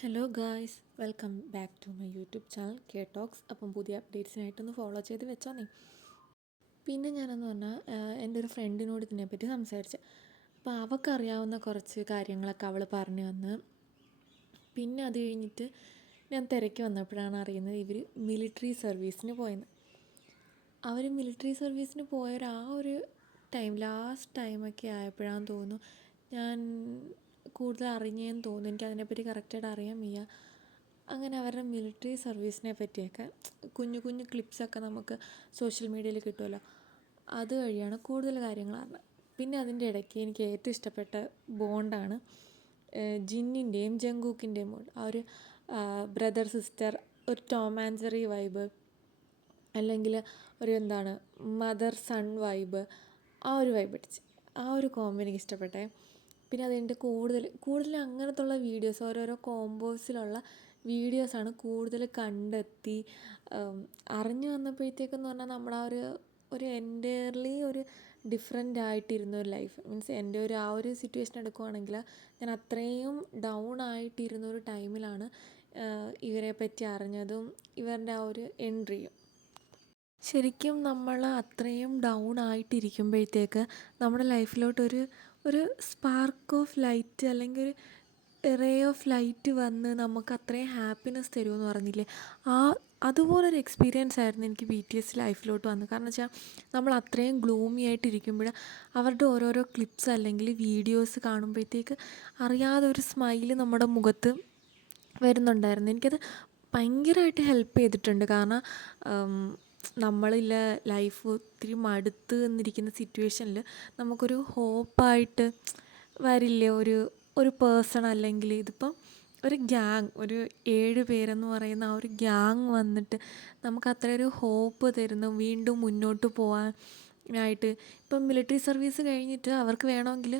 Hello guys, welcome back to my YouTube channel K talks. അപ്പം പുതിയ അപ്ഡേറ്റ്സിനായിട്ടൊന്ന് follow ചെയ്ത് വെച്ചോ നീ. പിന്നെ ഞാനെന്ന് പറഞ്ഞാൽ എൻ്റെ ഒരു ഫ്രണ്ടിനോട് ഇതിനെപ്പറ്റി സംസാരിച്ചു. അപ്പോൾ അവൾക്കറിയാവുന്ന കുറച്ച് കാര്യങ്ങളൊക്കെ അവൾ പറഞ്ഞു വന്ന്. പിന്നെ അത് കഴിഞ്ഞിട്ട് ഞാൻ തിരക്കി വന്നപ്പോഴാണ് അറിയുന്നത് ഇവർ മിലിറ്ററി സർവീസിന് പോയെന്ന്. അവർ മിലിറ്ററി സർവീസിന് പോയൊരു ആ ഒരു ലാസ്റ്റ് ടൈമൊക്കെ ആയപ്പോഴാണെന്ന് തോന്നുന്നു ഞാൻ കൂടുതൽ അറിഞ്ഞേന്ന് തോന്നുന്നു. എനിക്കതിനെപ്പറ്റി കറക്റ്റായിട്ട് അറിയാൻ വയ്യ. അങ്ങനെ അവരുടെ മിലിറ്ററി സർവീസിനെ പറ്റിയൊക്കെ കുഞ്ഞു കുഞ്ഞു ക്ലിപ്സൊക്കെ നമുക്ക് സോഷ്യൽ മീഡിയയിൽ കിട്ടുമല്ലോ, അത് വഴിയാണ് കൂടുതൽ കാര്യങ്ങൾ അറിഞ്ഞത്. പിന്നെ അതിൻ്റെ ഇടയ്ക്ക് എനിക്ക് ഏറ്റവും ഇഷ്ടപ്പെട്ട ബോണ്ടാണ് ജിന്നിൻ്റെയും ജങ്കൂക്കിൻ്റെയും ബോണ്ട്. ആ ഒരു ബ്രദർ സിസ്റ്റർ, ഒരു ടോം ആൻഡ് ജെറി വൈബ്, അല്ലെങ്കിൽ ഒരു മദർ സൺ വൈബ്, ആ ഒരു വൈബ് അടിച്ച് ആ ഒരു കോംബോ എനിക്ക് ഇഷ്ടപ്പെട്ടെ. പിന്നെ അതിൻ്റെ കൂടുതൽ അങ്ങനത്തുള്ള വീഡിയോസ്, ഓരോരോ കോമ്പോസിലുള്ള വീഡിയോസാണ് കൂടുതൽ കണ്ടെത്തി അറിഞ്ഞു വന്നപ്പോഴത്തേക്കെന്ന് പറഞ്ഞാൽ നമ്മുടെ ആ ഒരു എൻറ്റയർലി ഒരു ഡിഫറെൻ്റ് ആയിട്ടിരുന്ന ഒരു ലൈഫ്. മീൻസ് എൻ്റെ ആ ഒരു സിറ്റുവേഷൻ എടുക്കുവാണെങ്കിൽ ഞാൻ അത്രയും ഡൗൺ ആയിട്ടിരുന്നൊരു ടൈമിലാണ് ഇവരെ പറ്റി അറിഞ്ഞതും ഇവരുടെ ആ ഒരു എൻട്രിയും. ശരിക്കും നമ്മൾ അത്രയും ഡൗൺ ആയിട്ടിരിക്കുമ്പോഴത്തേക്ക് നമ്മുടെ ലൈഫിലോട്ടൊരു ഒരു സ്പാർക്ക് ഓഫ് ലൈറ്റ് അല്ലെങ്കിൽ ഒരു റേ ഓഫ് ലൈറ്റ് വന്ന് നമുക്ക് അത്രയും ഹാപ്പിനെസ് തരുമെന്ന് പറഞ്ഞില്ലേ, അതുപോലൊരു എക്സ്പീരിയൻസ് ആയിരുന്നു എനിക്ക് ബി ടി എസ് ലൈഫിലോട്ട് വന്നത്. കാരണം വെച്ചാൽ നമ്മൾ അത്രയും ഗ്ലൂമി ആയിട്ടിരിക്കുമ്പോൾ അവരുടെ ഓരോരോ ക്ലിപ്സ് അല്ലെങ്കിൽ വീഡിയോസ് കാണുമ്പോഴത്തേക്ക് അറിയാതെ ഒരു സ്മൈല് നമ്മുടെ മുഖത്ത് വരുന്നുണ്ടായിരുന്നു. എനിക്കത് ഭയങ്കരമായിട്ട് ഹെൽപ്പ് ചെയ്തിട്ടുണ്ട്. കാരണം നമ്മളില്ല ലൈഫ് ഒത്തിരി മടുത്ത് എന്നിരിക്കുന്ന സിറ്റുവേഷനിൽ നമുക്കൊരു ഹോപ്പായിട്ട് വരില്ലേ ഒരു പേഴ്സൺ, അല്ലെങ്കിൽ ഇതിപ്പം ഒരു ഗ്യാങ്, ഒരു 7 പേരെന്ന് പറയുന്ന ആ ഒരു ഗ്യാങ് വന്നിട്ട് നമുക്ക് അത്ര ഒരു ഹോപ്പ് തരുന്നു വീണ്ടും മുന്നോട്ട് പോകാനായിട്ട്. ഇപ്പം മിലിറ്ററി സർവീസ് കഴിഞ്ഞിട്ട് അവർക്ക് വേണമെങ്കിൽ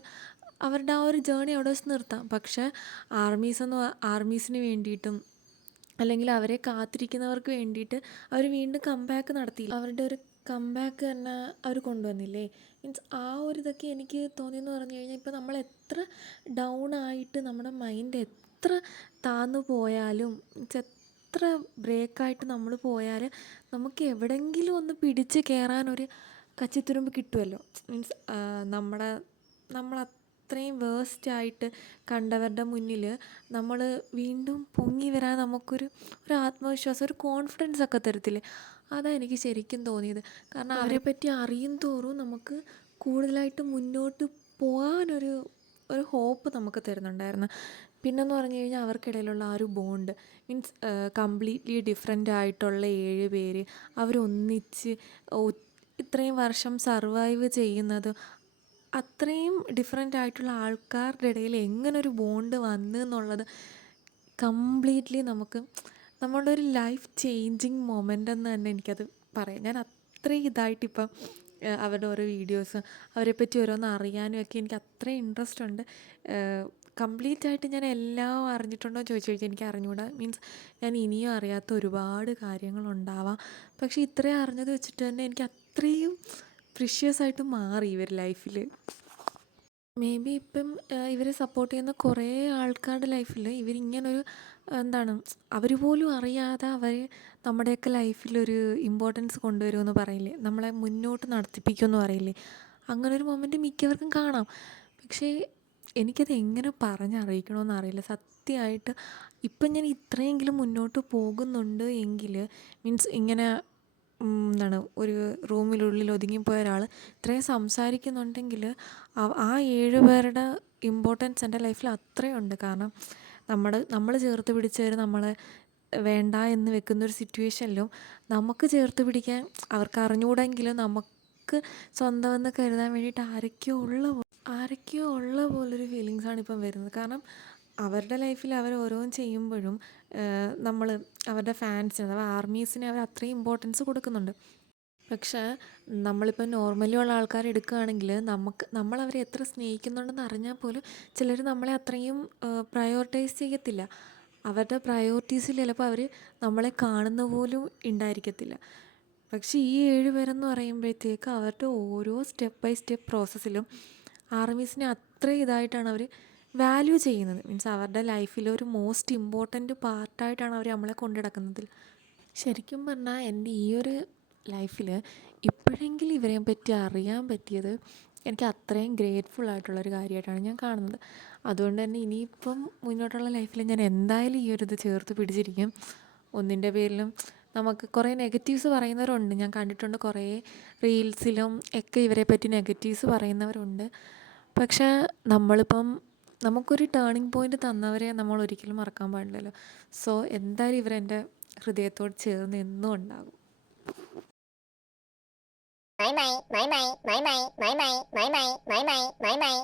അവരുടെ ആ ഒരു ജേണി അവിടെ വെച്ച് നിർത്താം. പക്ഷേ ആർമീസിന് വേണ്ടിയിട്ടും അല്ലെങ്കിൽ അവരെ കാത്തിരിക്കുന്നവർക്ക് വേണ്ടിയിട്ട് അവർ വീണ്ടും കംബാക്ക് നടത്തി. അവരുടെ ഒരു കംബാക്ക് തന്നെ അവർ കൊണ്ടുവന്നില്ലേ. മീൻസ് ആ ഒരു ഇതൊക്കെ എനിക്ക് തോന്നിയെന്ന് പറഞ്ഞു കഴിഞ്ഞാൽ, ഇപ്പോൾ നമ്മൾ എത്ര ഡൗൺ ആയിട്ട് നമ്മുടെ മൈൻഡ് എത്ര താന്നു പോയാലും, മീൻസ് എത്ര ബ്രേക്കായിട്ട് നമ്മൾ പോയാൽ നമുക്ക് എവിടെയെങ്കിലും ഒന്ന് പിടിച്ച് കയറാനൊരു കച്ചിത്തുരുമ്പ് കിട്ടുമല്ലോ. മീൻസ് നമ്മളത്രയും വേസ്റ്റായിട്ട് കണ്ടവരുടെ മുന്നിൽ നമ്മൾ വീണ്ടും പൊങ്ങി വരാൻ നമുക്കൊരു ആത്മവിശ്വാസം, ഒരു കോൺഫിഡൻസ് ഒക്കെ തരത്തില്ലേ. അതാണ് എനിക്ക് ശരിക്കും തോന്നിയത്. കാരണം അവരെ പറ്റി അറിയും തോറും നമുക്ക് കൂടുതലായിട്ട് മുന്നോട്ട് പോകാനൊരു ഹോപ്പ് നമുക്ക് തരുന്നുണ്ടായിരുന്നു. പിന്നെന്ന് പറഞ്ഞു കഴിഞ്ഞാൽ അവർക്കിടയിലുള്ള ആ ഒരു ബോണ്ട്, മീൻസ് കംപ്ലീറ്റ്ലി ഡിഫറെൻ്റ് ആയിട്ടുള്ള 7 പേര് അവരൊന്നിച്ച് ഇത്രയും വർഷം സർവൈവ് ചെയ്യുന്നത്, അത്രയും ഡിഫറെൻ്റ് ആയിട്ടുള്ള ആൾക്കാരുടെ ഇടയിൽ എങ്ങനൊരു ബോണ്ട് വന്നു എന്നുള്ളത് കംപ്ലീറ്റ്ലി നമ്മളുടെ ഒരു ലൈഫ് ചേഞ്ചിങ് മൊമെൻ്റ് എന്ന് തന്നെ എനിക്കത് പറയാം. ഞാൻ അത്രയും ഇതായിട്ടിപ്പം അവരുടെ ഓരോ വീഡിയോസ്, അവരെപ്പറ്റി ഓരോന്ന് അറിയാനും ഒക്കെ എനിക്ക് അത്രയും ഇൻട്രസ്റ്റ് ഉണ്ട്. കംപ്ലീറ്റായിട്ട് ഞാൻ എല്ലാം അറിഞ്ഞിട്ടുണ്ടോ എന്ന് ചോദിച്ചു കഴിഞ്ഞാൽ എനിക്ക് അറിഞ്ഞുകൂടാ. മീൻസ് ഞാൻ ഇനിയും അറിയാത്ത ഒരുപാട് കാര്യങ്ങളുണ്ടാവാം. പക്ഷേ ഇത്രയും അറിഞ്ഞത് വെച്ചിട്ട് തന്നെ എനിക്ക് അത്രയും പ്രിഷ്യസ് ആയിട്ട് മാറി ഇവർ ലൈഫിൽ. മേ ബി ഇപ്പം ഇവരെ സപ്പോർട്ട് ചെയ്യുന്ന കുറേ ആൾക്കാരുടെ ലൈഫിൽ ഇവരിങ്ങനൊരു അവർ പോലും അറിയാതെ അവർ നമ്മുടെയൊക്കെ ലൈഫിലൊരു ഇമ്പോർട്ടൻസ് കൊണ്ടുവരുമെന്ന് പറയില്ലേ, നമ്മളെ മുന്നോട്ട് നടത്തിപ്പിക്കുമെന്ന് പറയില്ലേ, അങ്ങനൊരു മൊമെൻറ്റ് മിക്കവർക്കും കാണാം. പക്ഷേ എനിക്കത് എങ്ങനെ പറഞ്ഞറിയിക്കണമെന്ന് അറിയില്ല സത്യമായിട്ട്. ഇപ്പം ഞാൻ ഇത്രയെങ്കിലും മുന്നോട്ട് പോകുന്നുണ്ട് എങ്കിൽ, മീൻസ് ഇങ്ങനെ ഒരു റൂമിനുള്ളിൽ ഒതുങ്ങിപ്പോയ ഒരാൾ ഇത്രയും സംസാരിക്കുന്നുണ്ടെങ്കിൽ ആ 7 പേരുടെ ഇമ്പോർട്ടൻസ് എൻ്റെ ലൈഫിൽ അത്രയുണ്ട്. കാരണം നമ്മൾ ചേർത്ത് പിടിച്ചവർ നമ്മളെ വേണ്ട എന്ന് വെക്കുന്നൊരു സിറ്റുവേഷനിലും നമുക്ക് ചേർത്ത് പിടിക്കാൻ അവർക്ക് അറിഞ്ഞുകൂടെങ്കിലും നമുക്ക് സ്വന്തമെന്ന് കരുതാൻ വേണ്ടിയിട്ട് ആരൊക്കെയോ ഉള്ള പോലൊരു ഫീലിങ്സാണ് ഇപ്പം വരുന്നത്. കാരണം അവരുടെ ലൈഫിൽ അവർ ഓരോന്ന് ചെയ്യുമ്പോഴും നമ്മൾ അവരുടെ ഫാൻസിന്, അഥവാ ആർമീസിന് അവർ അത്രയും ഇമ്പോർട്ടൻസ് കൊടുക്കുന്നുണ്ട്. പക്ഷേ നമ്മളിപ്പോൾ നോർമലി ഉള്ള ആൾക്കാരെ എടുക്കുകയാണെങ്കിൽ നമ്മളവരെ എത്ര സ്നേഹിക്കുന്നുണ്ടെന്ന് അറിഞ്ഞാൽ പോലും ചിലർ നമ്മളെ അത്രയും പ്രയോറിറ്റൈസ് ചെയ്യത്തില്ല. അവരുടെ പ്രയോറിറ്റീസിൽ ചിലപ്പോൾ അവർ നമ്മളെ കാണുന്ന പോലും ഉണ്ടായിരിക്കത്തില്ല. പക്ഷേ ഈ 7 പേരെന്ന് പറയുമ്പോഴത്തേക്ക് അവരുടെ ഓരോ സ്റ്റെപ്പ് ബൈ സ്റ്റെപ്പ് പ്രോസസ്സിലും ആർമീസിനെ അത്ര ഇതായിട്ടാണ് അവർ വാല്യൂ ചെയ്യുന്നത്. മീൻസ് അവരുടെ ലൈഫിലൊരു മോസ്റ്റ് ഇമ്പോർട്ടൻറ്റ് പാർട്ടായിട്ടാണ് അവർ നമ്മളെ കൊണ്ട് നടക്കുന്നത്. ശരിക്കും പറഞ്ഞാൽ എൻ്റെ ഈ ഒരു ലൈഫിൽ ഇപ്പോഴെങ്കിലും ഇവരെ പറ്റി അറിയാൻ പറ്റിയത് എനിക്ക് അത്രയും ഗ്രേറ്റ്ഫുൾ ആയിട്ടുള്ളൊരു കാര്യമായിട്ടാണ് ഞാൻ കാണുന്നത്. അതുകൊണ്ട് തന്നെ ഇനിയിപ്പം മുന്നോട്ടുള്ള ലൈഫിൽ ഞാൻ എന്തായാലും ഈ ഒരു ഇത് ചേർത്ത് പിടിച്ചിരിക്കും. ഒന്നിൻ്റെ പേരിലും നമുക്ക് കുറേ നെഗറ്റീവ്സ് പറയുന്നവരുണ്ട്, ഞാൻ കണ്ടിട്ടുണ്ട് കുറേ റീൽസിലും ഒക്കെ ഇവരെ പറ്റി നെഗറ്റീവ്സ് പറയുന്നവരുണ്ട്. പക്ഷേ നമ്മളിപ്പം നമുക്കൊരു ടേണിംഗ് പോയിൻ്റ് തന്നവരെ നമ്മൾ ഒരിക്കലും മറക്കാൻ പാടില്ലല്ലോ. സോ എന്തായാലും ഇവരെൻ്റെ ഹൃദയത്തോട് ചേർന്ന് എന്നും ഉണ്ടാകും. Mãi mày, mãi mày, mãi mày, mãi mày, mãi mày, mãi mày, mãi mày.